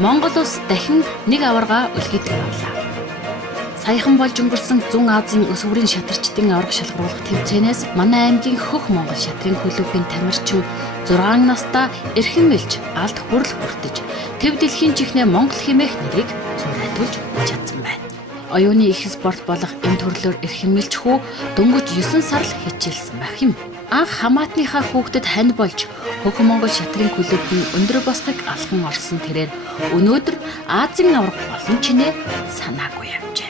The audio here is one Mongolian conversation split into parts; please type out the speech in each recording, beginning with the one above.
Монгол улс дахин нэг аварга үлгийдэг байлаа. Саяхан болж өнгөрсөн Зүүн Азийн өсвөрийн шатарчдын аварга шалгаруулах тэмцээнээс манай аймгийн хөх Монгол шатрын клубын тамирчин 6 настай эрхэм мэлж алд хүрэл хүртэж төв дэлхийн чихнээ Монгол хэмээх нэрийг зураатуулж чадсан байна. Оюуны их спорт болох энэ төрлөөр эрхэм мэлж хүү дөнгөж 9 сар л хичээлсэн байх юм. Анх хамаатныхаа хүүхдэд хань болж хөх Монгол шатрын клубын өндөр босгыг алхан орсон тэрээр өнөөдөр Азийн аварга болон чинээ санаагүй явжээ.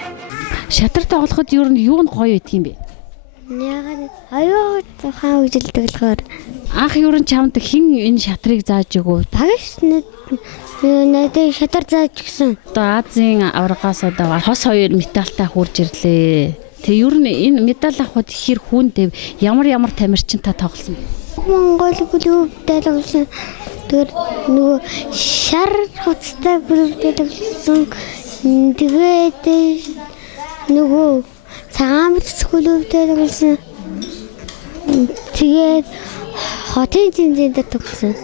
Шатар тоглоход юу нь гоё байдаг юм бэ? Яг аюу хаан үжилдэг болохоор анх юу нь чамд хэн энэ шатрыг зааж өгөө? багш надад шатар зааж өгсөн. Одоо Азийн аваргаас одоо хос 2 медальтай хурж ирлээ. Тэг юу нь энэ медаль авахд ихэр хүндэв ямар тамирчинтай тоглосон бэ? Монгол клубтэй тоглосон. Тэр нөгөө шар хуцтай клубтэй тоглосон. Тэгээд нөгөө цагаан мэт клубтэй тоглосон. Тэгээд хотын зинзэндээ тоглосон.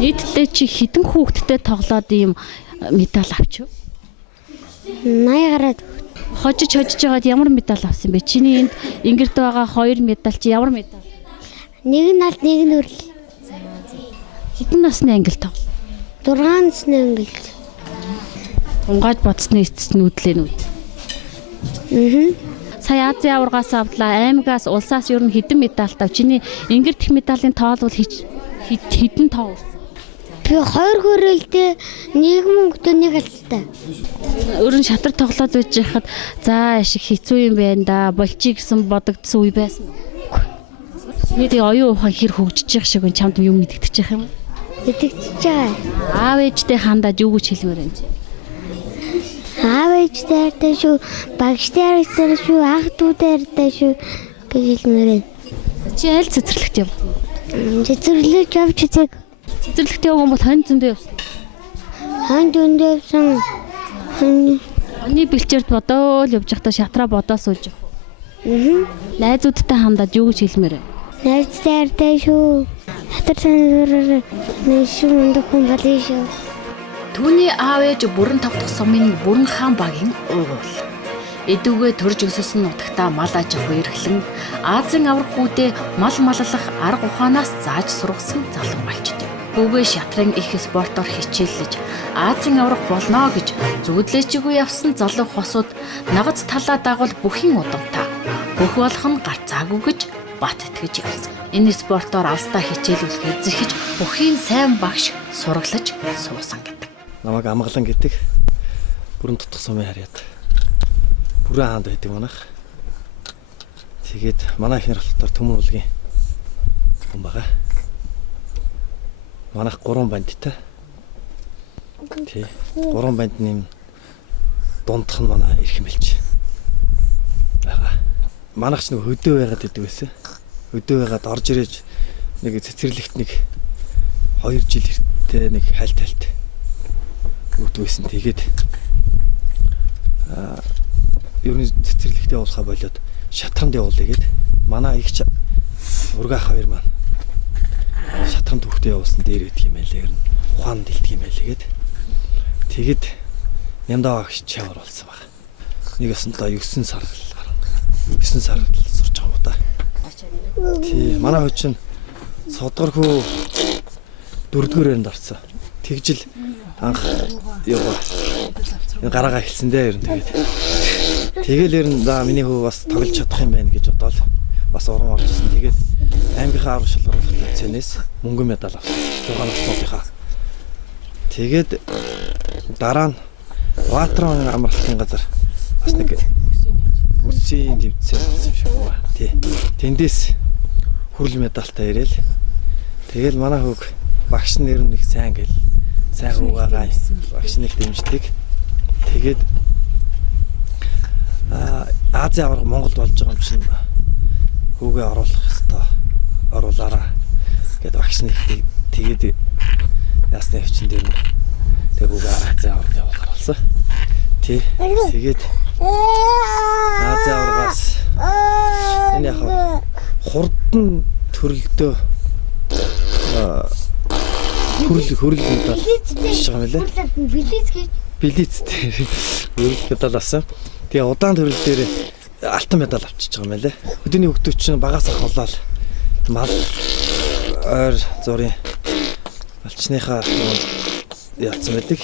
Нийтдээ чи хэдэн хүүхэдтэй тоглоод ийм медаль авчих вэ? 80 гараад Хожиж жагаад ямар медаль авсан бэ? Чиний энд ингэрд байгаа 2 медаль чи ямар медаль? нэг нь алт нэг нь өрл. Хэдэн насны ангилт тав? 6 насны ангилт. Унгааж бодсны эцэст нүүдлээ. Сая Азийн аваргаас авлаа, аймагаас, улсаас ер нь хэдэн медаль тав? Чиний ингэрд их медалийн тоол бол хэдэн тоо? Би 2 хөрөлтэй, 1 мөнгөтэй, 1 алттай. Өөрөн шатар тоглоод байж хахад за ашиг хэцүү юм байна да. Болчих гэсэн бодогдсон үе байсан. Нэг оюун ухаан хэр хөгжиж явах шиг чамд юм мэдэгдэж явах юм. Мэдэгдэж байгаа. Аав ээжтэй хандаад юу гэж хэлмээр юм чи? Аав ээжтэй шүү, багштай шүү, ах дүүтэй шүү гэж хэлмээр байна. Чи аль цэцэрлэгт явд? Цэцэрлэгт явж үзэг. Цэцэрлэгт явсан бол хонь зөндөө явсан. Хонь зөндөө явсан. Оны бэлчээрд бодоол явж байхдаа шатраа бодоо сууж явах. Найзуудтай хандаад юу гэж хэлмээр вэ? Найзтай шүү. Хатар санаараа нэшүү мундаг хүн болъё шүү. Түүний аав ээж бүрэн тогтох сумын бүрэн хаан багийн уугуул. Эдүгээ төрж өсөсөн нутагтаа мал аж ахуй эрхлэн Азийн аварга хүүдээ мал маллах арга ухаанаас зааж сургасан залуу малчд. Хүүгээ шатрын их спортоор хичээллэж Азийн аварга болно гэж зүудлээчгүй явсан залуу хосууд нагац талаа дагвал бүхийн удамтай. Бүх болох нь гарцаагүй гэж бат итгэж явсан. Энэ спортоор алстаа хичээлүүлэхэд зэхэж бүхийн сайн багш сураглаж суусан гэдэг. Намайг Амгалан гэдэг бүрэн дотох сумын харьяат бүрэн хаанд байдаг манайх. Тэгээд манай ихнэр болохоор Төмөн уулгийн хүн байгаа. Манайх 3 бандтай. Тий. 3 бандны дундх нь манай эрхэм мэлж байгаа. Манайх ч нэг хөдөө байгаад идэв байсан. Хөдөө байгаад орж ирээж нэг цэцэрлэгт нэг 2 жил хэртээ нэг хальт үүдвэсэн. Тэгээд ер нь цэцэрлэгтээ уулахаа болоод шатранд явуулъя гээд манай их ургаах 2 маань шатранд хүүхдээ явуулсан дээр идэх юм байлээ. Ер нь ухаанд дэлдэх юм байлээ гээд тэгэд нямдаа багш чавар болсон баг. Нэг 9 сар сурч байгаа юм да. Тий, манай хөө чинь содгор хөө 4-р байранд орсон. Тэгжил анх энэ гараагаа хэлсэн дээ ер нь тэгээд. Тэгэл ер нь за миний хөө бас тоглож чадах юм байна гэж бодоод бас урам орж ирсэн. Тэгээд аймгийнхаа аварга шалгаруулах тэмцээнээс мөнгөн медаль авсан. 6 насныхаа. Тэгээд дараа нь Ватрон амралтын газар бас нэг үсийн тэмцээн болсон юм шиг байна. Тий. Тэндээс хүрэл медальтай ирээл. Тэгэл манай хүүг багш нэр нь их сайн гэл сайн хуугаа багш нэг дэмждэг. Тэгээд Азийн аварга Монголд болж байгаа юм чинь хүүгээ оруулах ёстой. Оруулаараа гэдэг багш нэг тэгээд ясны хүчин дээр нь тэг хүүгээ Азийн аварга явуулахар болсон. Тий. Тэгээд Азийн аваргаас энэ яг хурдан төрөлдөө хүрэл медаль авчиж байгаа мөлий. Билиц гэж. Билиц дээр хүрэл медаль авсан. Тэгээ удаан төрөл дээр алтан медаль авчиж байгаа мөлий. Өдөөний хөгтөч чинь багаас ахуулаад мал ойр зургийн алчныхаа яатсан байдаг.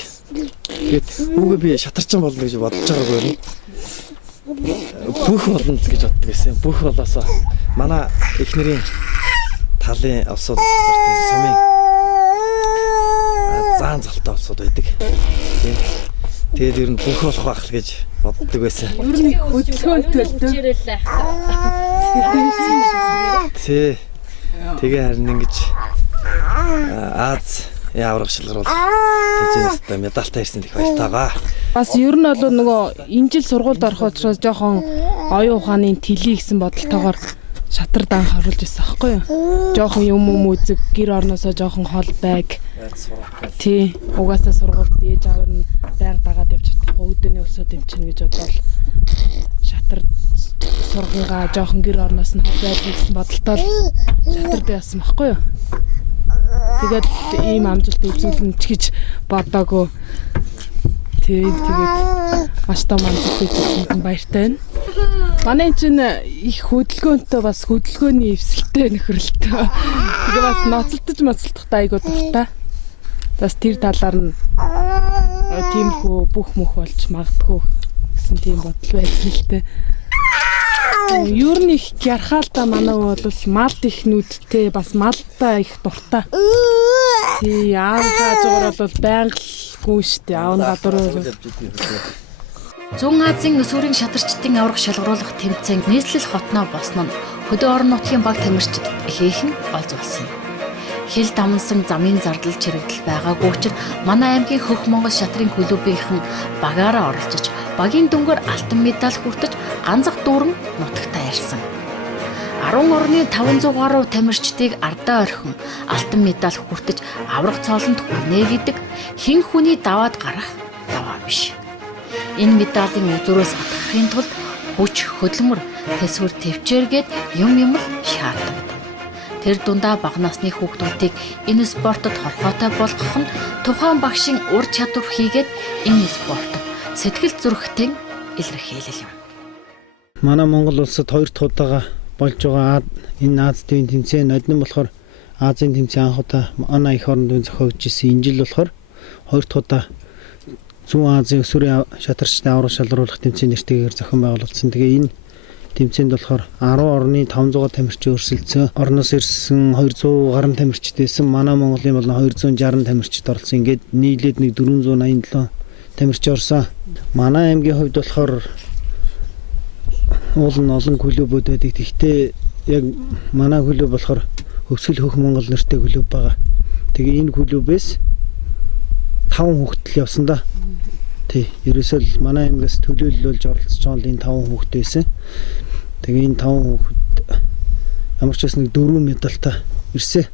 Тэгээд үгүй би шатарчин болно гэж бодож байгаагүй юм. Бүх болно гэж боддог байсан. Бүх болоосоо манай эхнэрийн талын авсууд тийм сумын заан залтаа авсууд байдаг. Тийм. Тэгээд ер нь бүх болох байх л гэж боддог байсан. Ер нь хөдөлгөөнтэй л дээ. Тий. Тэгээ харин ингэж Аз яврах шалгаруулах тэнцэнэстэй медальтай ирсэн их баяртайгаа. Бас ер нь бол нөгөө энэ жил сургуульд орох учраас жоохон оюун ухааны тэлий гэсэн бодолтойгоор шатар дан харуулж ирсэн аахгүй юу? Жоохон юм үзэг гэр орносоо жоохон хол байг. Тий. Угаасаа сургуульд ээж аавар нь байнга дагаад явж чадахгүй өдөөний өсөө дэмчинэ гэж бодвол шатар сургангаа жоохон гэр орноос нь хол байг гэсэн бодолтой шатар байсан аахгүй юу? Тэгээд ийм амжилт үзүүлнэ ч гэж бодоагүй. Тэгээд маш том амжилт үзүүлсэнд баяртай байна. Манай чинь их хөдөлгөөнтэй бас хөдөлгөөний эвсэлтэй нөхөрлөлтөө. Тэгээ бас ноцолдож айгуу дуртай. Бас тэр талаар нь тиймхүү бүх мөх болж магадгүй гэсэн тийм бодол байсан л дээ. Ер нь их ярхаалтаа манай бол мал ихнүүдтэй бас малтай их дуртай. Тий, аавынхаа зугаар бол байнга гүн штэ аав нь гадуур. Зүүн Азийн өсвөрийн шадарчдын аврах шалгаруулах тэмцээн нийслэл хотноо босно нь хөдөө орон нутгийн баг тамирчид ихээхэн олж болсон. Хил дамнсан замын зардал чирэгдэл байгаагүй учраас манай аймгийн Хөх Монгол шатрын клубийнхэн багаараа оролцож багийн дүнгээр алтан медаль хүртэж ганцх дүүрэн нутагтаа ярьсан. 10 орны 500 гаруй тамирчдыг ардаа орхин алтан медаль хүртэж аврах цоолонд хүрнэ гэдэг хэн хүний даваад гарах даваа биш. Энэ медалийн үзүүрээс атгахын тулд хүч хөдөлмөр төсвөр төвчээргээд юм л шаарддаг. Тэр дундаа бага насны хүүхдүүдийг энэ спортод хорхоотой болгох нь тухайн багшийн ур чадвар хийгээд энэ спортод сэтгэл зүрэхтэн илэрхийлэл юм. Манай Монгол улсад 2 дахь удаага болж байгаа энэ Аз төвийн тэмцээн однин болохоор Азийн тэмцээн анх удаа манай их оронд зохиогдож ирсэн. Энэ жил болохоор 2 дахь удаа Зүүн Азийн өсвөрийн шатарчдын аврах шалгаруулах тэмцээн нэртэйгээр зохион байгуулагдсан. Тэгээ энэ тэмцээнд болохоор 10 орны 500 тамирчин өрсөлдсөн. Орноос ирсэн 200 гаруй тамирчид байсан. Манай Монголын бол 260 тамирчид оролцсон. Ингээд нийлээд нэг 487 тамирч орсон. Манай аймгийн хувьд болохоор олон клубүүд байдаг. Гэхдээ яг манай клуб болохоор Хөвсгөл Хөх Монгол нэртэй клуб байгаа. Тэгээ энэ клубээс 5 хүүхдэл явсан да. Тий, ерөөсөө манай аймгаас төлөөлөл болж оролцож байгаа энэ 5 хүүхэд байсан. Тэгээ энэ 5 хүүхэд ямар ч бас нэг 4 медальтай ирсэн.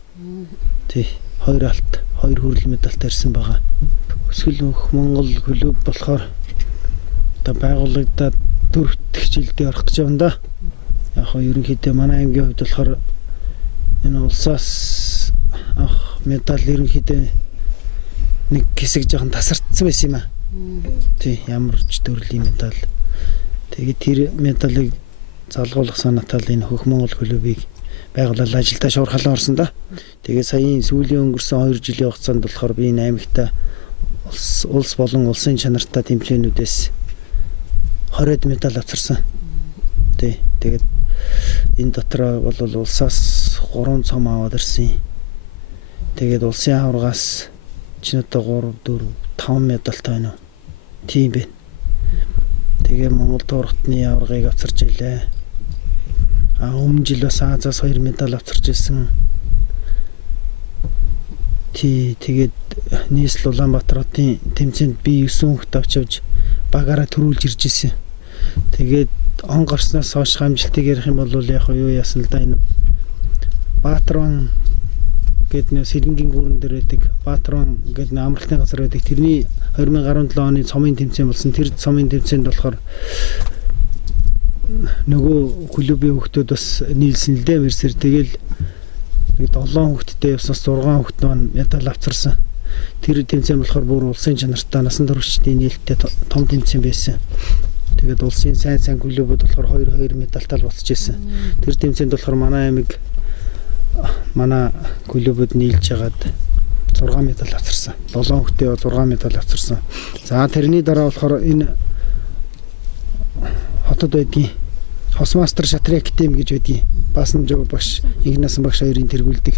Тий, 2 алт, 2 хүрэл медальтай ирсэн байгаа. Хөвсгөл Хөх Монгол клуб болохоор одоо байгуулагдаад 4 дахь жилдээ орох гэж байна да. Яг хоо ерөнхийдөө манай аймгийн хувьд болохоор энэ улсаас авах медаль ерөнхийдөө нэг хэсэг жоохон тасардсан байсан юм аа. Тий, ямар ч төрлийн медаль. Тэгээд тэр медалийг залгуулах санаатай л энэ Хөх Монгол клубыг байгуулаад ажилдаа шуурхалан орсон да. Тэгээд саяын сүүлийн өнгөрсөн 2 жилийн хугацаанд болохоор би энэ аймагта улс болон улсын чанартай тэмцээнүүдээс 20 медаль авчирсан. Тий, тэгээд энэ дотор бол улсаас 3 цом аваад ирсэн. Тэгээд улсын аваргаас чинь одоо 3, 4, 5 медальтай байна уу? Тийм бэ. Тэгээ Монгол туурхтны аваргыг авчирч илээ. Өмнө жил бас Азаас 2 медаль авчирч ирсэн. Тэгээд нийслэл Улаанбаатарын тэмцээнд би 9 хүүхэд авч багаараа төрүүлж ирж ирсэн. Тэгээд он гарснаас хойш амжилтыг ярих юм бол яг юу яасан л да, энэ Баатарван гэдэг нэ Сэрэнгийн гүүрэн дээр байдаг Баатарван гэдэг нэ амралтын газар байдаг. Тэрний 2017 оны цомын тэмцээн болсон. Тэр цомын тэмцээнд болохоор нөгөө клубын хүүхдүүд бас нийлсэн л дээ. Мэрсэр тэгэл нэг 7 хүүхэдтэй явсаас 6 хүүхэд маань медаль авчирсан. Тэр тэмцээн болохоор бүр улсын чанартай насан туршидын нээлттэй том тэмцээн байсан. Тэгээд улсын сайн клубуд болохоор 2 медальтай буцаж ирсэн. Тэр тэмцээнд болохоор манай аймаг манай клубуд нийлж ягаад 6 медаль авчирсан. 7 хүүхдээ 6 медаль авчирсан. За тэрний дараа болохоор энэ хотод байдгийн Хосмастер шатрын академи гэж байдгийн. Баасан жоо багш, Игнасан багш хоёрын тэргүүлдэг.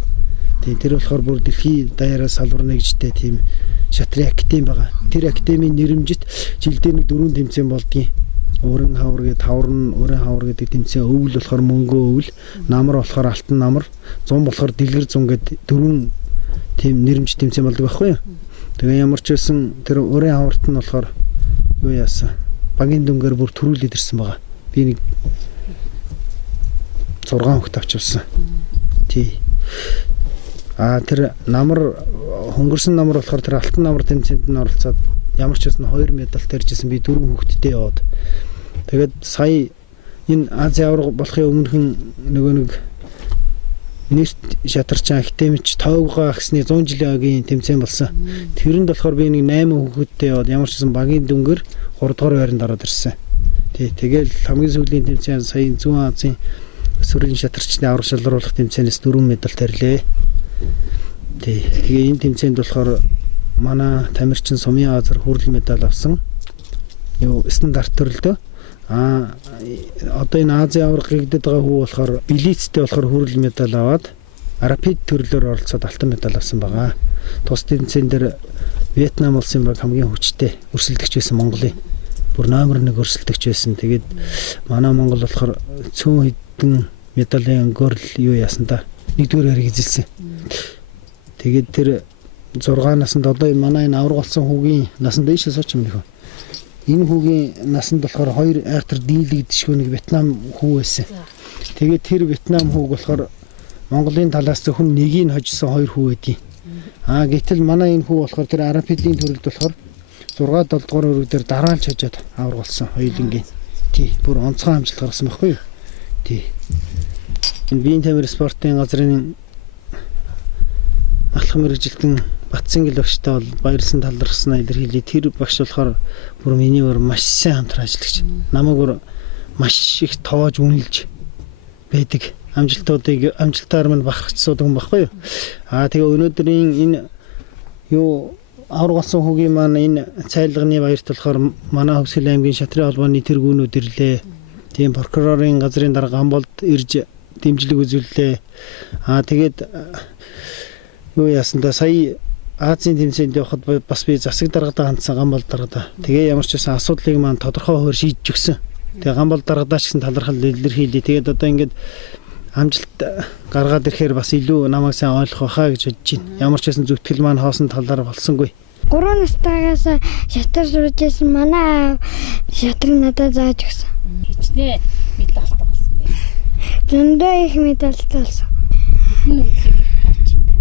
Тэр болохоор бүр дэлхийн даяараа салбар нэгжтэй тийм шатрын академи байгаа. Тэр академийн нэрэмжит жилдээ нэг 4 тэмцээн болдгийн. Уран хавар гэдэг уран хавар гэдэг тэмцээн, өвөл болохоор мөнгөө өвөл, намар болохоор алтан намар, зун болохоор дэлгэр зун гэдэг 4 тийм нэрэмж тэмцээн болдог байхгүй юу? Тэгээ ямар ч байсан тэр уран хаварт нь болохоор юу яасан? Багийн дүнгээр бүр төрүүлээд ирсэн байгаа. Би нэг 6 хүүхэд авчирсан. Тий. Тэр намар хөнгөрсөн намар болохоор тэр алтан намар тэмцээнд нь оролцоод ямар ч байсан 2 медаль тарьжсэн. Би 4 хүүхэдтэй яваад. Тэгээд сая энэ Ази авраг болохын өмнөхөн нөгөө нэг нэрт шатарчин академич тоогоо агсны 100 жилийн агийн тэмцээн болсон. Тэрэнд болохоор би нэг 8 хүүхэдтэй яваад ямар ч байсан багийн дүнгээр 3 дугаар байранд ороод ирсэн. Тий. Тэгэл хамгийн сүүлийн тэмцээн сая Зүүн Азийн өсвөрийн шатарчны авраг шалгаруулах тэмцээнээс 4 медаль тариалээ. Тий. Тэгээ энэ тэмцээнд болохоор манай Тамирчин Сумын Азар хүрэл медаль авсан. Юу стандарт төрөлдөө. Одоо энэ Азийн авраг гэгдэд байгаа хүү болохоор Билицтэй болохоор хүрэл медаль аваад Рапид төрлөөр оролцоод алтан медаль авсан байгаа. Тус тэмцээн дээр Вьетнам улсын баг хамгийн хүчтэй өрсөлдөгч байсан Монголын. Бүр номер 1 өрсөлдөгч байсан. Тэгээд манай Монгол болохоор цөөн хэдэн медалийн өнгөөрл юу яасан та. Нэгдүгээр хэрэг эзэлсэн. Тэгээд тэр 6 наснд одоо манай энэ авраг болсон хүүгийн насанд дэше сууч юм нөхөө. Энэ хүүгийн насанд болохоор 2 айхтар дийлэгдэшгүй нэг Вьетнам хүү байсан. Тэгээд тэр Вьетнам хүүг болохоор Монголын талаас зөвхөн нэгийг хожсон 2 хүү байдیں۔ Гэтэл манай энэ хүү болохоор тэр Арапидийн төрөлд болохоор 6-7 дугаар өрөг дээр дараалж хажаад авраг болсон хоёулангийн. Тий, бүр онцгой амжилт гаргасан байхгүй юу? Тий. Энэ биеийн тамир спортын газрын ахлах мэрэгжилтэн Батсангил багштай бол баярлсан талархсан илэрхийлээ. Тэр багш болохоор бүр миний бүр маш сайн хамтран ажиллагч. Намайг бүр маш их тоож үнэлж байдаг. Амжилтаар минь бахархч суудаг юм баггүй юу? Тэгээ өнөөдрийн энэ юу авраг болсон хүүгийн маань энэ цайлганы баярт болохоор манай Хөвсгөл аймгийн Шатрын холбооны тэргүүнүүд ирлээ. Тийм прокурорын газрын дарга Гамболд ирж дэмжлэг үзүүллээ. Тэгээд юу яасандаа сая Азийн тэмцээнд явахад бас би засаг даргадаа хандсан Гамбол даргадаа. Тэгээ ямар ч байсан асуудлыг маань тодорхой хөр шийдэж өгсөн. Тэгээ Гамбол даргадаа ч гэсэн талархал илэрхийлээ. Тэгээд одоо ингээд амжилт гаргаад ирэхээр бас илүү намайг сайн ойлгох байхаа гэж бодож байна. Ямар ч байсан зүтгэл маань хоосон талаар болсонгүй. 3 настайгаас шатар суржсэн манай шатар надад зааж өгсөн. Хичнээн медальтай болсон бэ. Зөндөө их медальтай болсон. Хэдэн үеийг харж байна.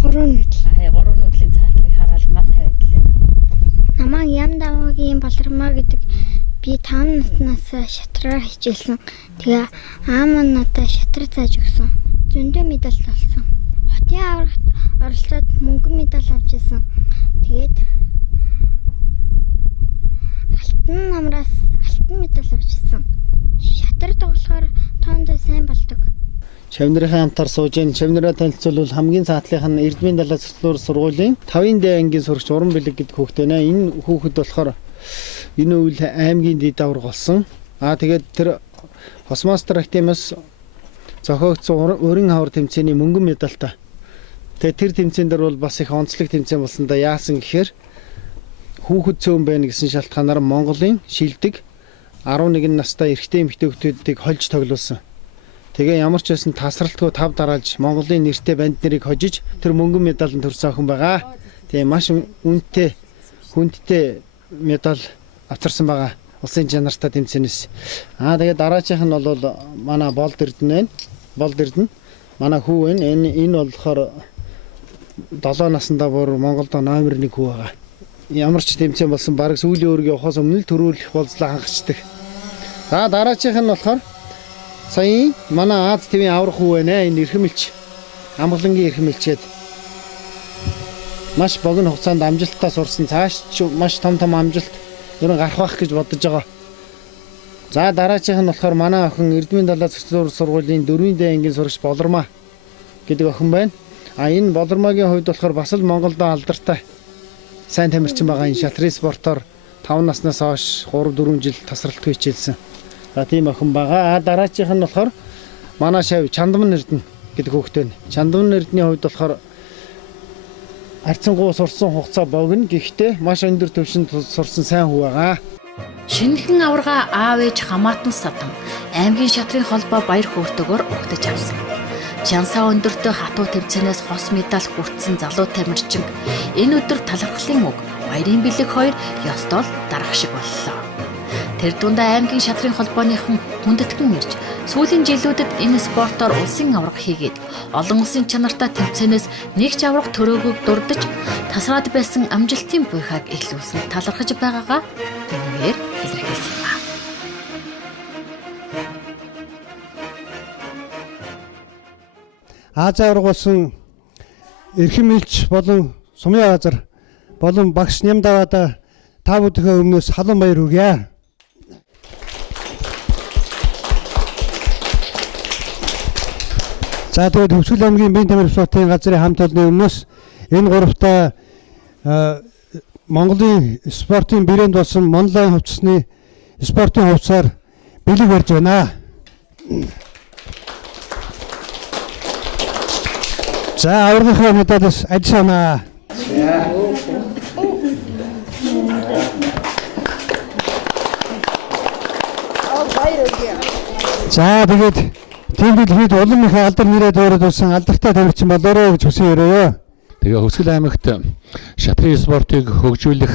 3 нүдл. 3 нүдлийн цаатыг хараад мат тавиадлаа. Намаа ям даваагийн балармаа гэдэг би 5 наснаас шатраа хичээлсэн. Тэгээ аамаа надад шатраа зааж өгсөн. Зөндөө медаль олсон. Хотын аврагт оролцоод мөнгөн медаль авч ирсэн. Тэгээд алтан намраас алтан медаль авч ирсэн. Шатар тоглохоор тоондоо сайн болдог. Шавнырын хамтар сууж ийн шавныраа танилцуулбал хамгийн цаатлынх нь Эрдмийн далай цэцлүүр сургуулийн 5-ын дэ ангийн сурагч Уран Бэлэг гэдэг хүүхдээ нэ. Энэ хүүхэд болохоор энэ үйл аймгийн дэд авраг болсон. Тэгээд тэр Хосмастер актемаас зохиогдсон уран хавар тэмцээний мөнгөн медальтай. Тэгээд тэр тэмцээн дээр бол бас их онцлог тэмцээн болсон да. Яасан гэхээр хүүхэд цөөн байна гэсэн шалтгаанаар Монголын шилдэг 11 настай эрэгтэй эмэгтэй хүүхдүүдийг хольж тоглуулсан. Тэгээ ямар ч байсан тасралтгүй тав дараалж Монголын нэртэй банд нарыг хожиж тэр мөнгөн медаль төрсөн охин байгаа. Тэгээ маш үнэтэй хүндтэй медаль авчирсан байгаа. Улсын чанартай тэмцээнээс. Тэгээ дараачих нь бол манай Болд Эрдэнэ байна. Болд Эрдэнэ манай хүү байна. Энэ болохоор 7 наснда бүр Монголд номер 1 хүү байгаа. Ямар ч тэмцээн болсон баг сүүлийн өөргөө явахаас өмнө л төрүүлэх болцлоо хангацдаг. За дараачих нь болохоор сая манай Аз ТV аврах хүү байна. Энэ эрхэмлч амгалангийн эрхэм элчээд маш богино хугацаанд амжилттай сурсан цааш ч маш том амжилт ерөн гарах байх гэж бодож байгаа. За дараачих нь болохоор манай охин Эрдмийн далай цэцлүүр сургуулийн 4-р ангийн сурагч Болормаа гэдэг охин байна. Энэ Болормаагийн хувьд болохоор бас л Монголдо алдартай сайн тамирчин байгаа. Энэ шатрын спортоор 5 наснаас хойш 3-4 жил тасралтгүй хичээлсэн. За тийм охин байгаа. Дараачих нь болохоор манай шав Чандман Эрдэнэ гэдэг хүүхдээ байна. Чандман Эрдэнэний хувьд болохоор арцсангуу сурсан хугацаа богино. Гэхдээ маш өндөр түвшинд сурсан сайн хүү байгаа. Шинэхэн аварга аав ээж хамаатан садан аймгийн шатрын холбоо баяр хөөртэйгээр угтаж авсан. Чансаа өндөртөө хатуу тэмцээнээс хос медаль хүртсэн залуу тамирчин энэ өдөр талархлын үг баярын бэлэг 2 ёстол дарах шиг боллоо. Тэр дундаа аймгийн шатрын холбооныхан хүндэтгэн ирж сүүлийн жилүүдэд энэ спортоор улсын аварга хийгээд олон улсын чанартай тэмцээнээс нэг ч аварга төрөөгүйг дурдж тасраад байсан амжилтын буйхаг илүүсэн талархаж байгаагаа энэгээр илэрхийлсэн ба. Азийн аварга болсон эрхэм элч болон сумын газар болон багш Нямдавада та бүдийнхээ өмнөөс халуун баяр хүргье. За тэгээд Хөвсгөл аймгийн биеийн тамир спортын газрын хамт олонны өмнөөс энэ гуравтай Монголын спортын брэнд болсон Монлайн хувцасны спортын хувцасаар бэлэг барьж байна. За аваргынхаа медалээс аж санаа. За тэгээд тийм дэлхийд улам их алдар нэрээ дуурайд болсон алдартай тамирчин болоорой гэж хүсэн өрөөё. Тэгээ Хөвсгөл аймагт шатрын спортыг хөгжүүлэх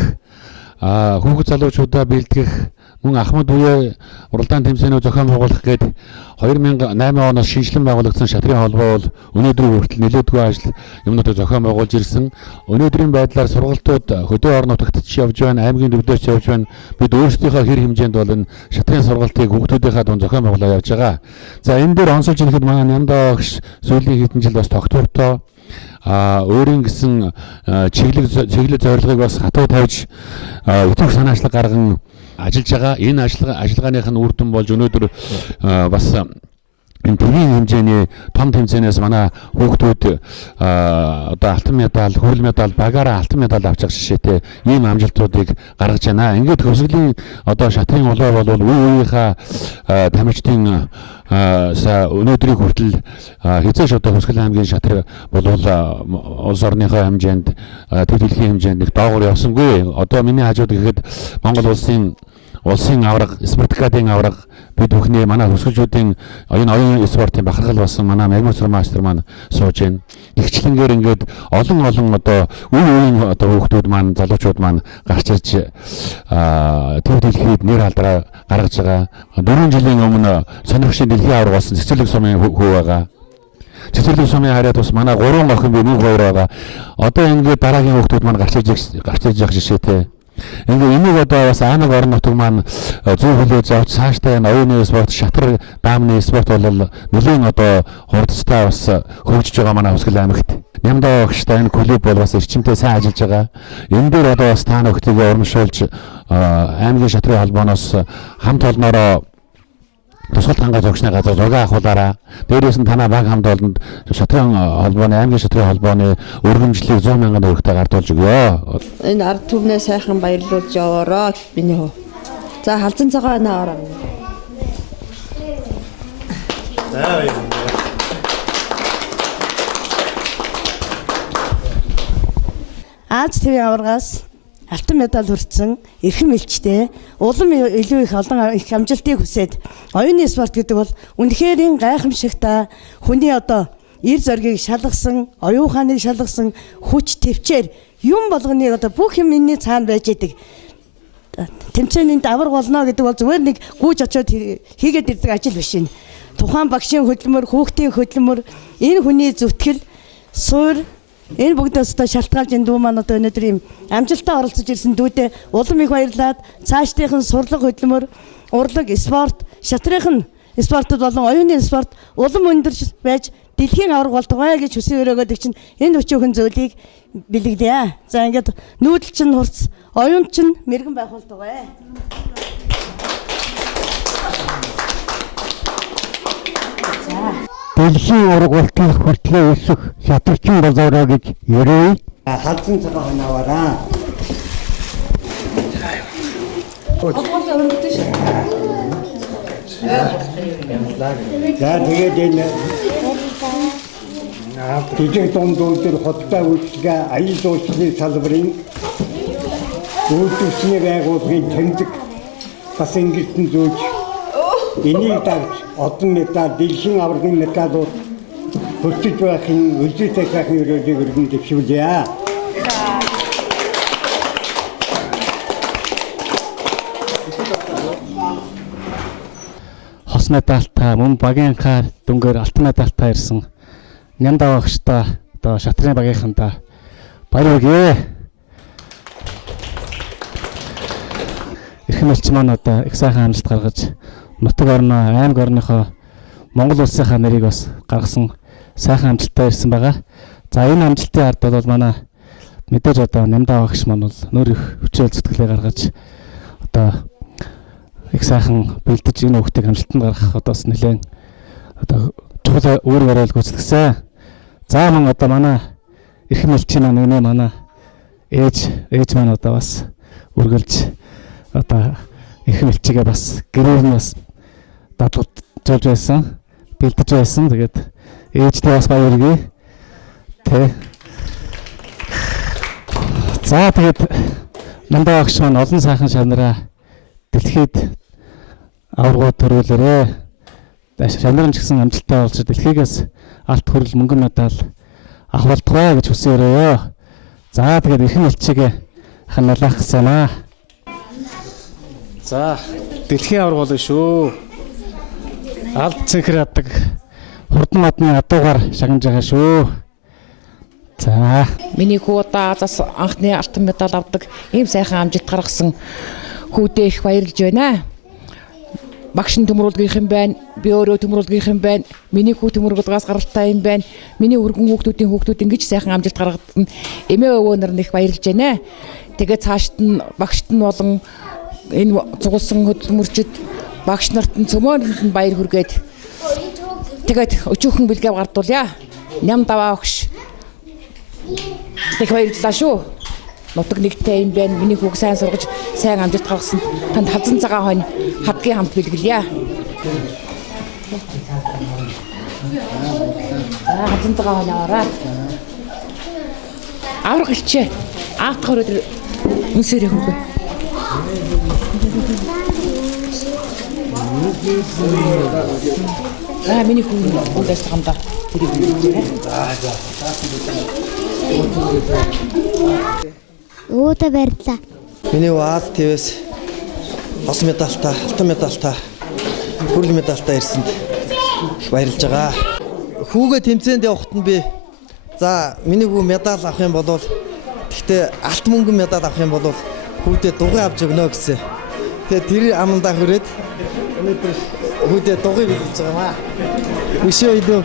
хүүхэд залуучуудаа бэлтгэх мөн Ахмад үе уралдаан тэмцээнүүд зохион байгуулах гээд 2008 оноос шинжилэн байгуулагдсан шатрын холбоо бол өнөөдрийн хүртэл нэлээдгүй ажил юмнуудыг зохион байгуулж ирсэн. Өнөөдрийн байдлаар сургалтууд хөдөө орон нутагт явж байна, аймгийн төвдөөч явж байна. Бид өөрсдийнхөө хэр хэмжээнд бол энэ шатрын сургалтыг хүүхдүүдийнхээ дунд зохион байгуулаад явж байгаа. За энэ дээр онцолж ирэхэд манай Нямдаа багш сүүлийн хэдэн жил бас тогтвортой өөрийн гэсэн чиглэг зорилгыг бас хатуу тавьж өтөх санаачлаг гарган ажиллаж байгаа. Энэ ажиллагааных нь үр дүн болж өнөөдөр бас энэ төрийн хэмжээний том тэмцээнээс манай хүүхдүүд одоо алтан медаль, хөрөл медаль, багаараа алтан медаль авч байгаа жишээтэй ийм амжилтуудыг гаргаж байна. Ингээд Хөвсгөлийн одоо шатрын улаа бол үе үеийнхаа тамирчдын өнөөдрийн хүртэл хязгаарч одоо Хөвсгөл аймгийн шатар бол улс орныхоо хэмжээнд төв дэлхийн хэмжээнд нэг доогуур явсангүй. Одоо миний хажууд гэхэд Монгол улсын аварга, спартакиадын аварга бид бүхний манай хөсгөлчүүдийн оюун спортын бахархал болсон манай Магнус мастер маань сууж байна. Тэгчлэнгээр ингээд олон одоо үеийн одоо хүүхдүүд маань, залуучууд маань гарч ирж төв дэлхийд нэр алдраа гаргаж байгаа. 4 жилийн өмнө сонирхшийн дэлхийн аварга болсон цэцэрлэг сумын хүү байгаа. Цэцэрлэг сумын хараад бас манай 3 охин би нэг 2 байгаа. Одоо ингээд дараагийн хүүхдүүд маань гарч ирж явах жишээтэй. Ингээд энийг одоо бас аймаг орон нутаг маань зөв хүлээж авч цаашдаа энэ оюуны спорт, шатар даамны спорт бол нэлийн одоо хурдцтай бас хөгжиж байгаа манай Хөвсгөл аймагт. Нямдаа багштай энэ клуб бол бас эрчимтэй сайн ажиллаж байгаа. Энэ дээр одоо бас та нөхдөйгөө урамшуулж аймгийн шатрын холбооноос хамт олноороо тусгалт хангаа зогсны газар зураг авахулаараа дээрээс нь танаа баг хамт олонд шатрын холбооны аймгийн шатрын холбооны өргөмжлөлийг 100 мянган төгрөгтэй гартуулж өгөө. Энэ ард түмнээ сайхан баярлуулж яваараа миний хөө. За халзан цагаан аваараа. За баярлалаа. Аз ТV аваргаас алтан медаль хүртсэн эрхэм элчтэй улам илүү их олон их амжилтыг хүсээд оюуны спорт гэдэг бол үнэхээр гайхамшигтай хүний одоо эр зоргийг шалгасан, оюун ухааныг шалгасан хүч төвчээр юм болгоныг одоо бүх юм энэний цаана байж идэг. Тэмцээний давар болно гэдэг бол зүгээр нэг гүйж очиод хийгээд ирдэг ажил биш юм. Тухайн багшийн хөдөлмөр, хүүхдийн хөдөлмөр, энэ хүний зүтгэл, суур энэ бүгдээс одоо шалтгаалж энэ дүү маань одоо өнөөдөр ийм амжилттай оролцож ирсэн дүүдээ улам их баярлаад цаашдынх нь сурлаг хөдөлмөр, урлаг, спорт, шатрынх нь спортод болон оюуны спорт улам өндөр байж дэлхийн аварга болдгоо гэж хүсэн өрөөгөөд чинь энэ өчөөхөн зүйлийг бэлэгдэе. За ингээд нүүдэл чинь хурц, оюун чинь мэрэгэн байх болдгоо. Дэлхийн ургуултын хүртлээ өсөх шатарчин болоороо гэж ерөөе. Халдсан цагаан хонаваараа. За тэгээд энэ жижиг дундуур хоттой үйлчлэгээ аян жуулчлалын салбарын үйлдвэрчний байгууллагын тэмдэг бас ингэртэн зөөж энийг дагж одон медаль, дэлхийн аваргын медалууд хүртэж байхын үлдээтэй сайхан өрөөлийг өргөн дэвшүүлье. Хос медальтай мөн багийнхаа дүнгээр алтан медальтай ирсэн Нямдаа багштай одоо шатрын багийнхандаа баяр хүргэе. Эрхэм элч маань одоо их сайхан амжилт гаргаж нутаг орноо, аймаг орныхоо Монгол улсынхаа нэрийг бас гаргасан сайхан амжилттай ирсэн байгаа. За энэ амжилтын ард бол манай мэдээж одоо Нямдаа багш маань бол нөр их хүчээр зүтгэлээ гаргаж одоо их сайхан бэлдэж энэ хүүхдийг амжилтанд гаргах одоос нэлээд одоо чухал үүрэг барайл гүйцэтгсэн. За мөн одоо манай эрхэм элчийн маань манай ээж маань одоо бас үргэлж одоо эрхэм элчигээ бас гэрээр нь бас дадлуулж байсан, бэлдэж байсан. Тэгээд ээжтэй бас баяр хүргэе. Тэ. За тэгээд Нямдаа багш маань олон сайхан шавнараа дэлхийд аваргууд төрүүлээрээ. Шавнар нь ч гэсэн амжилттай болж дэлхийгээс алт хүрэл мөнгөн медаль авах болтугай гэж хүсэн өрөөё. За тэгээд эрхэм элчигээ ханалах гэсэн аа. За дэлхийн аварга болно шүү. Алд цэнхэр адаг хурдан модны адуугаар шагнаж байгаа шүү. За миний хүү одоо Азаас анхны алтан медаль авдаг ийм сайхан амжилт гаргасан хүүдээ их баярлж байна. Багш нь төмөрүүлгийнх юм байна. Би өөрөө төмөрүүлгийнх юм байна. Миний хүү төмөрүүлгээс гаралтай юм байна. Миний өргөн хүүхдүүд ингэж сайхан амжилт гаргасан эмээ өвөө нар их баярлж байна. Тэгээд цаашд нь багшд нь болон энэ цугулсан хөдөлмөрчд багш нарт нь цөмөөрөнд нь баяр хүргээд тэгээд өчөөхөн бэлгээ гардуулъя. Нямдаа багш их баярлалаа шүү. Нутаг нэгтэй юм байна. Миний хүүг сайн сургаж, сайн амжилт гаргасан танд хазан цагаан хонь хадгийн хамт бэлгэлье. Хазан цагаан хонь аваарай. Авраг илчээ. Аавтах өрөөдөр үнсээрээ хүүгээ. Миний хүүгээс хамдаа тэрийг бэлгэлье. Өөдөө баярлаа. Миний Аз ТV-с хос медальтай, алтан медальтай, хүрэл медальтай ирсэнд их баярлж байгаа. Хүүгээ тэмцээнд явахад нь би за миний хүү медаль авах юм бол гэхдээ алт мөнгөн медаль авах юм бол хүүдээ дугуй авч өгнө гэсэн. Тэгээ тэр амандаа хүрээд өнөөдөр хүүдээ дугуй бэлдэж байгаа маа. Өшөө идөө.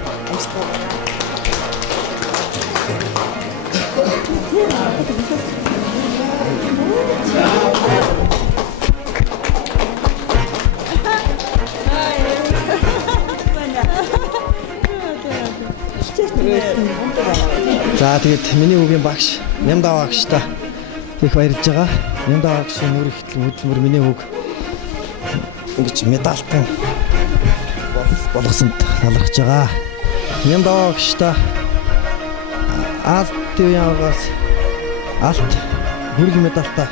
За тэгээд миний үгийн багш Нямдаа багштай их баярлж байгаа. Нямдаа багшийн нөр ихтэл хөдөлмөр миний үг ингэж медальтай болгосонд талархаж байгаа. Нямдаа багштай Аз ТV-аас алт хүрэл медальтай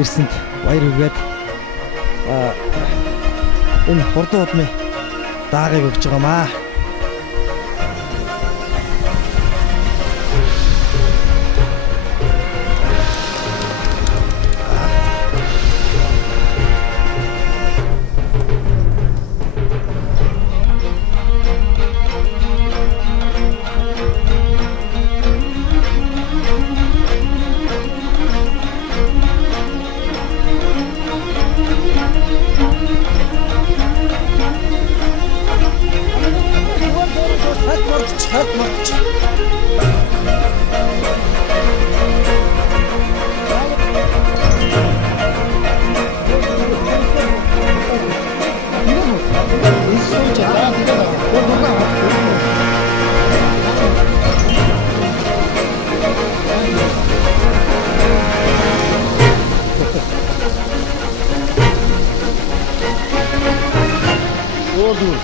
ирсэнд баяр хүргээд энэ хурдан удмын даагыг өгч байгаамаа. Залуу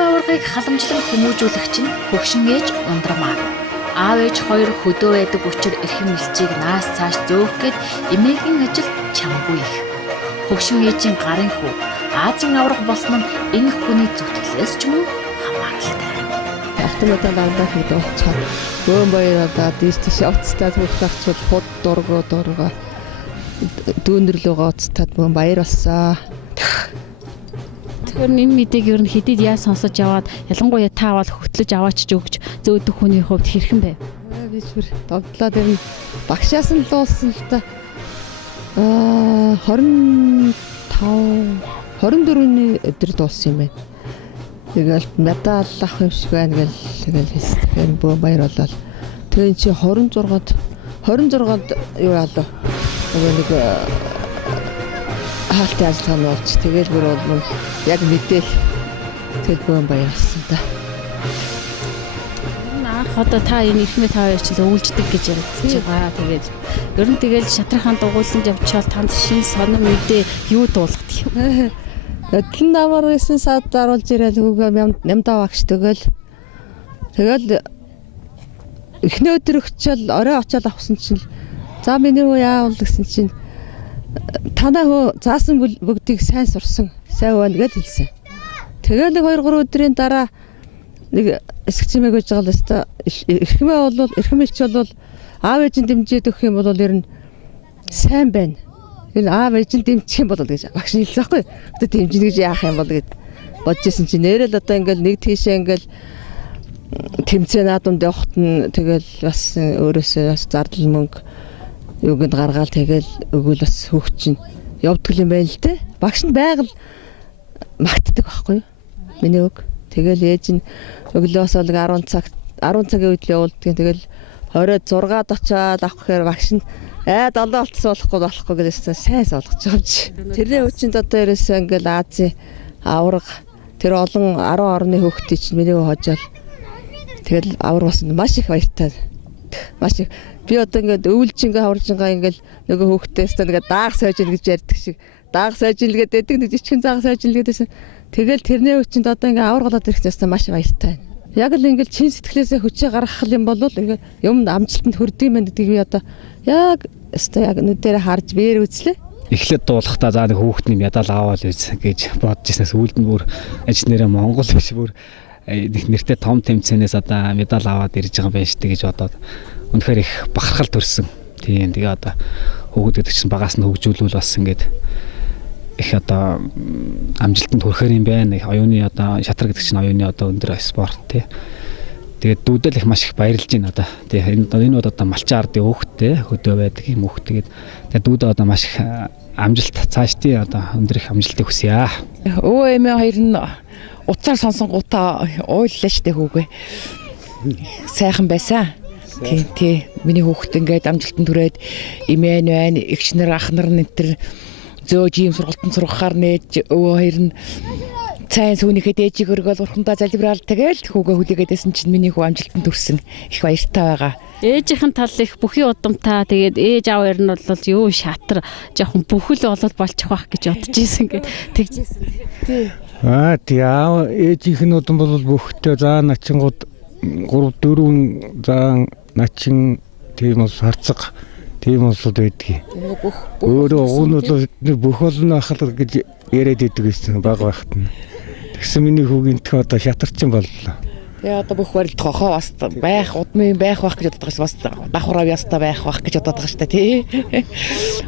аваргыг халамжлан хүмүүжүүлэгч нь хөгшин ээж Ундрмаа. Аав ээж хоёр хөдөө байдаг учраас эрхэм элчийг наас цааш зөөх гээд эмээгийн ажил чамгүй их. Хөгшин ээжийн гарын хүү Азийн авраг болсон нь энэ хүний зүтгэлээс ч мөн хамааралтай. Автоматар авдаг хэд болчиход бөөн баяраа дийстэш оцтаа хурцагчвал хот дургоо дүүнэрлөөгөө оцтаад бөөн баяр болсон. Тэгэхээр энэ мэдээг ер нь хэдийд яа сонсож яваад ялангуяа та бол хөтлөж аваач өгч зөөдөг хүний хувьд хэрхэн бэ? Би ч догдлоо тэр багшаас нь луулсан л та 24-ний өдөр дууссан юм байна. Тэгэл медаль авах юм шиг байна гэл хэлсэн бөө баяр болол. Тэгээ чи 26-нд юу яалаа. Нэг хаалтын ажиллагаа нь болж тэгэл бүр бол яг мэдээл тэгэл бөө баяр болсон та. Одоо та энэ ихмээ та хоёр ч л өвлждэг гэж ярьж байгаа. Тэгээд ер нь тэгэл шатрахаан дугуйлсан явчаал танд шин сонир мэдээ юу дуулгах юм. Өдлөн давар 9 сард оруулж ирэл хүүгээ нямдаа багш тэгэл эхний өдөр өчөөл орой очиод авсан чинь за миний хүү яавал гэсэн чинь танаа хөө заасан бүгдийг сайн сурсан сайн байна гэж хэлсэн. Тэгээд 2-3 өдрийн дараа нэг эсэх чимээг гэж байгаа л өстой эрхэм элч бол аав ээжийн дэмжиж өгөх юм бол ер нь сайн байна. Энэ аав ээжийн дэмжих юм бол гэж багш хэлсэн байхгүй. Одоо дэмжинэ гэж яах юм бол гэд бодож исэн чинь нэрэл одоо ингээл нэг тийшээ ингээл тэмцээн наадамд явахт нь тэгэл бас өөрөөсөө бас зардал мөнгө юугэнд гаргаал тэгэл өгвөл бас хөвч чинь явдаг юм байна л те. Багш нь байгаль магтдаг байхгүй юу? Миний үг. Тэгэл ээж нь өглөөс бол 10 цагийн үед л явуулдаг. Тэгэл орой 6-д очиад авах гэхээр багш нь 7 болцсон болохгүй гэдээс сайн солгож байгаа юм чи. Тэрний хүчинд одоо ерөөсөө ингээл Азийн авраг тэр олон 10 орны хүүхдүүд чинь миний хожоол. Тэгэл авраг болсон маш их баяртай. Маш их би одоо ингээд өвлж ингээ хаварж байгаа ингээл нөгөө хүүхдээс та ингээ даах сойж ийн гэж ярьдаг шиг даах сойж ийн гэдэг эдэг нэг жижигхэн даах сойж ийн гэдээс тэгэл тэрний хүчинд одоо ингээ авраг болоод ирэхээс маш баяртай. Яг л ингээл чин сэтгэлээсээ хүчээ гаргах юм бол ингээ юм амжилтанд хүрдэг юм гэдгийг би одоо яг нүдээр харж биер үзлээ. Эхлээд дуулахдаа за нэг хүүхдний медаль аваад үз гэж бодож ирснээс үүлд нь бүр ажил нэрээ Монгол биш бүр их нэртэй том тэмцээнээс одоо медаль аваад ирж байгаа юм байна шүү дээ гэж бодоод үнэхээр их бахархал төрсөн. Тийм тэгээ одоо хүүхдүүд чинь багаас нь хөгжүүлвэл бас ингээд их одоо амжилтанд хүрэхээр юм байна. Оюуны одоо шатар гэдэг чинь оюуны одоо өндөр спорт тий. Тэгээд дүүдэл их маш их баярлж байна одоо. Тэгээд энэ удаа одоо малчин ардын хүүхдтэй хөдөө байдаг юм хүүхд. Тэгээд дүүдээ одоо маш их амжилт цааш тий одоо өндөр их амжилтыг хүсье. Өө эмээ хоёр нь уцаар сонсон гутаа уйллаа штэ хүүгээ. Сайхан байсан. Тий. Миний хүүхд ингээд амжилтанд хүрээд эмээ нь байна, эгч нар ах нар нэтэр зөөж ийм сургалтын сургахаар нээж өө хоёр нь цайн сүүнийхээ дээжиг өргөөл урхамдаа залбираал тэгэл хүүгээ хүлээгээдсэн чинь миний хүү амжилтанд хүрсэн их баяртай байгаа. Ээжийнхэн тал их бүхий удамтай тэгээд ээж аав хоёр нь бол юу шатар жоохон бүхэл болоод болчих واخ гэж бодож исэн гэд тэгжсэн. Тий. Яа ээжийнх нь удам бол бүхтэй заа начингууд 3-4 заа начин тийм ус харцаг тийм усуд байдгийг. Өөрөө угнууд бүх болно ахал гэж яриад идэг гэсэн баг байхад нь. Тэгсэн миний хүүгийн тхөө одоо шатарчин боллоо. Тэгээ одоо бүх барилд хохоо бас байх удмын байх гэж боддог бас давхраа ястаа байх гэж боддог шүү дээ тий.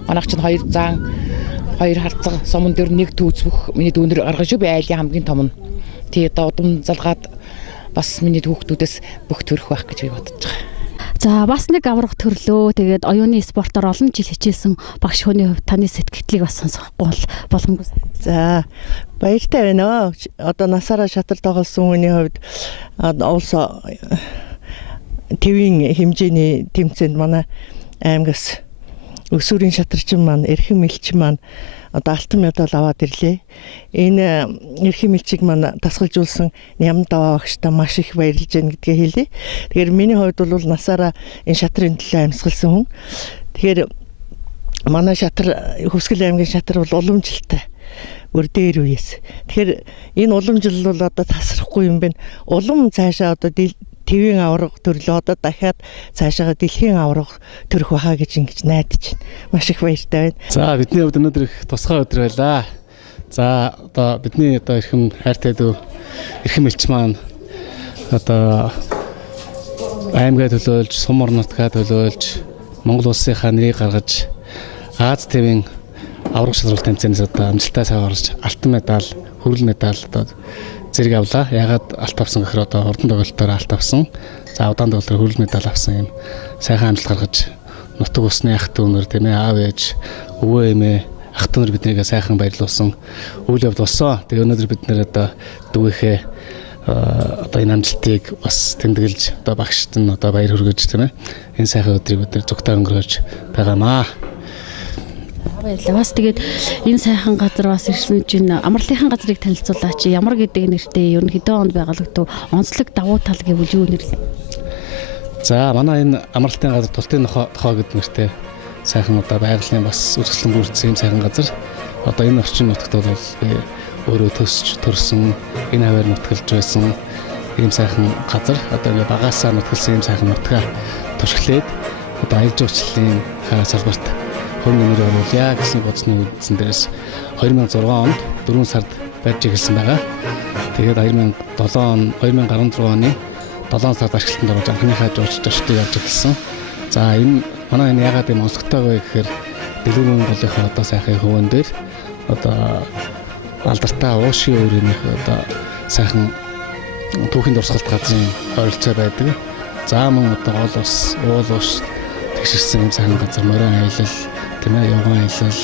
Манайх чинь 2 зан 2 харцаг суман дээр нэг түүц бүх миний дүүнэр гаргаж би айлын хамгийн том нь. Тий одоо удам залгаад бас миний хүүхдүүдээс бүх төрөх байх гэж би бодож байгаа. За бас нэг аврах төрлөө. Тэгээд оюуны спортоор олон жил хичээсэн багш хүний хувьд таны сэтгэлдлийг бас сонсохгүй боломгүй. За баяртай байна. Одоо насаараа шатар тоглосон хүний хувьд улс твийн хэмжээний тэмцээнд манай аймгаас өсвөрийн шатарчин маань эрхэм элчин маань одоо алтан медаль аваад ирлээ. Энэ эрхэм элчиг маань тасгалжуулсан Нямдаваа багштай маш их баярлж байна гэдгээ хэлье. Тэгэхээр миний хувьд бол насаараа энэ шатрын төлөө амьсгалсан хүн. Тэгэхээр манай шатар Хүсгэл аймгийн шатар бол уламжилтай. Өөр дээр үеэс. Тэгэхээр энэ уламжил бол одоо тасрахгүй юм байна. Улам цаашаа одоо твийн авраг төрлөө одоо дахиад цаашаа дэлхийн авраг төрөх байхаа гэж ингэж найдаж байна. Маш их баяртай байна. За бидний хувьд өнөөдөр их тусгай өдөр байлаа. За одоо бидний одоо эрхэм хайртай дүү эрхэм элч маань одоо аймгаа төлөөлж, сум орнотгаа төлөөлж, Монгол улсынхаа нэрийг гаргаж Аз твийн авраг шалралт тэмцээнээс одоо амжилттай сав орж алтан медаль, хүрэл медаль одоо зэрэг авлаа. Ягаад алт авсан гэхээр одоо урдан тоглолтоор алт авсан. За удаан тоглолтоор хүрэл медаль авсан юм. Сайхан амжилт гаргаж нутаг усны ах дүүнэр тийм ээ аав ээж өвөө эмээ ах дүүнэр биднийг сайхан баярлуулсан. Үйл явдал болсон. Тэгээ өнөөдөр бид нэр одоо дүүхээ одоо энэ амжилтыг бас тэмдэглэж одоо багшд нь одоо баяр хүргэж тийм ээ. Энэ сайхан өдрийг бид нэр зүгтээ өнгөрөөж байгаамаа. Баярлалаа. Бас тэгээд энэ сайхан газар бас ирсэн чинь амралтынхан газрыг танилцуулаач. Ямар гэдэг нэртэй ер нь хэдэн онд байгуулагдав? Онцлог давуу тал гэвэл юу нэрлээ? За манай энэ амралтын газар Тултын тохоо гэдэг нэртэй сайхан одоо байгалийн бас үргэлжлэн бүрдсэн юм сайхан газар. Одоо энэ орчин нутагт бол би өөрөө төсч төрсөн энэ хаваар нутгалж байсан ийм сайхан газар. Одоо ингээ багаасаа нутгалсан ийм сайхан нутгаа туршилээд одоо аялал жуулчлалын салбарт хөрөнгө нэр оруулъя гэсэн бодсны үндсэн дээрээс 2006 онд 4 сард барьж эхэлсэн байгаа. Тэгээд 2016 оны 7 сард ашиглалтанд оруулж анхныхаа жуулчлалтыг явж эхэлсэн. За энэ манай энэ ягаад юм онцлогтой вэ гэхээр Дэлгүүр Монголынхаа одоо сайхан хөвөн дээр одоо алдартай уушийн өөрийнх одоо сайхан түүхийн дурсгалт газрын ойролцоо байдаг. За мөн одоо гол ус, уул ус тэгшэрсэн юм сайхан газар морин аялал тийм ээ явган аялал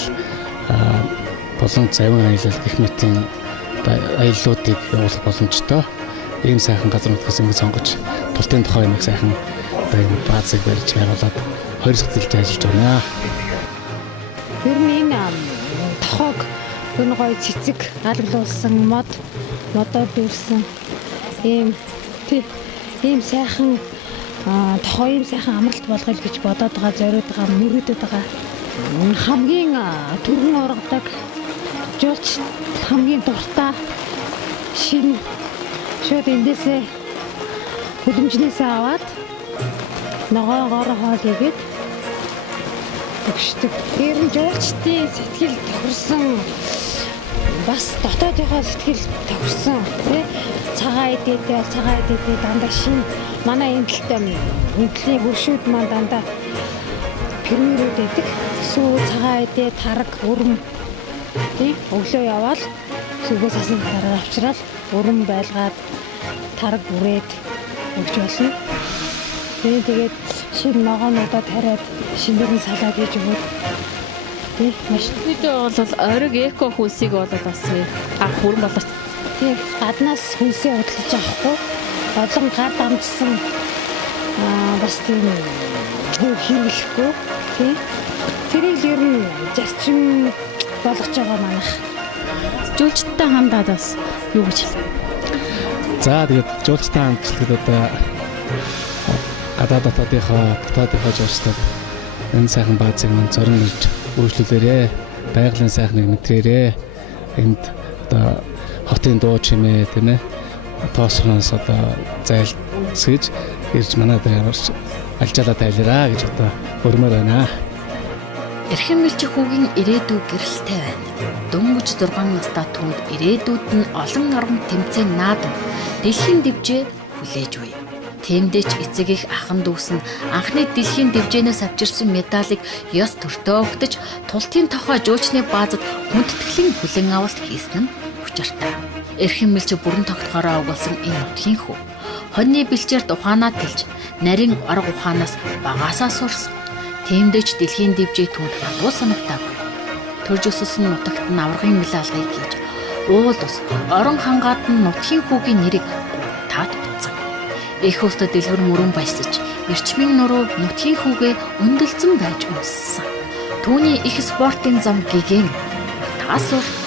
болон завин аялал гэх мэтийн аяллуудыг явуулах боломжтой. Ийм сайхан газар нутгаас ингэ сонгож Тултын тохоо нэг сайхан одоо юм баазыг барьж байгуулад 2 сар зэрэг ажиллаж байна. Ер нь энэ тохоог энэ гоё цэцэг алглуулсан модоор дүүрсэн ийм сайхан тохоо ийм сайхан амралт болгоё гэж бодоод байгаа, зориод байгаа, мөрөдөд байгаа. Хамгийн түргэн оргодог жуулч хамгийн дуртай шинэ шууд эндээсээ хөдөлмжнээсээ аваад ногоогоор хоол игээд төгшдөг. Тэр нь жуулчдын сэтгэл тохирсон бас дотоодынхоо сэтгэл тохирсон тий цагаан идээд дандаа шинэ манай энэ талтай хөршүүд маань дандаа премьерүүд байдаг. Сүү цагаан идээд тараг өрөм тий өглөө яваал сүүгээс асан дараа авчраад өрөм байлгаад тараг бүрээд өгч болно. Тэгээд шинэ ногоонуудаа тариад шинээр нь салаад хийж өгөөд тий маш видео бол ориг эко хүнсийг бол бас авах хүрэн болоо. Тий гаднаас хүнсээ худалдаж авахгүй олон гад амжсан бас тийм хэрэглэхгүй тий тэрийг ер нь зарчим болгож байгаа манайх. Жуулчдтай хамдаад бас юу гэж хэлээ. За тэгээд жуулчтай хамтлагд одоо гадаад дотоодынхоо жуулчдад энэ сайхан баазыг мань зорин ирж үйлчлүүлээрээ байгалийн сайхныг мэдрээрээ энд одоо хотын дуу чимээ тийм ээ тоосроноос одоо зайлсгийж ирж манай дээр ямарч алжаалаад айлраа гэж одоо өрмөр байна. Эрхэм элч хүүгийн ирээдүй гэрэлтэй байна. Дөнгөж 6 настай түүнд ирээдүйд нь олон арга тэмцээн наадам дэлхийн дэвжээ хүлээж буй. Тэмдээч эцэг их ахан дүүс нь анхны дэлхийн дэвжээнээс авчирсан медалийг ёс төртөө өгдөж Тултын тохоо жуулчны баазад хүндэтгэлийн хүлээн авалт хийсэн нь учиртай. Эрхэм элч бүрэн тогтохороо өгүүлсэн энэ нутгийн хүү. Хоньны бэлчээрт ухаанаа тэлж нарийн арга ухаанаас багаасаа сурсан. Тэмдээч дэлхийн дэвжээ түүнд хадуу санагдаагүй. Төрж өссөн нутагт нь аврагын мэлалгыг хийж уул ус орон хангаад нь нутгийн хүүгийн нэрийг таад утсан. Эх өстө дэлгэр мөрөн баясаж эрчмийн нуруу нутгийн хүүгээ өндөлцөн байж өссөн. Түүний их спортын зам гэгээн тасвар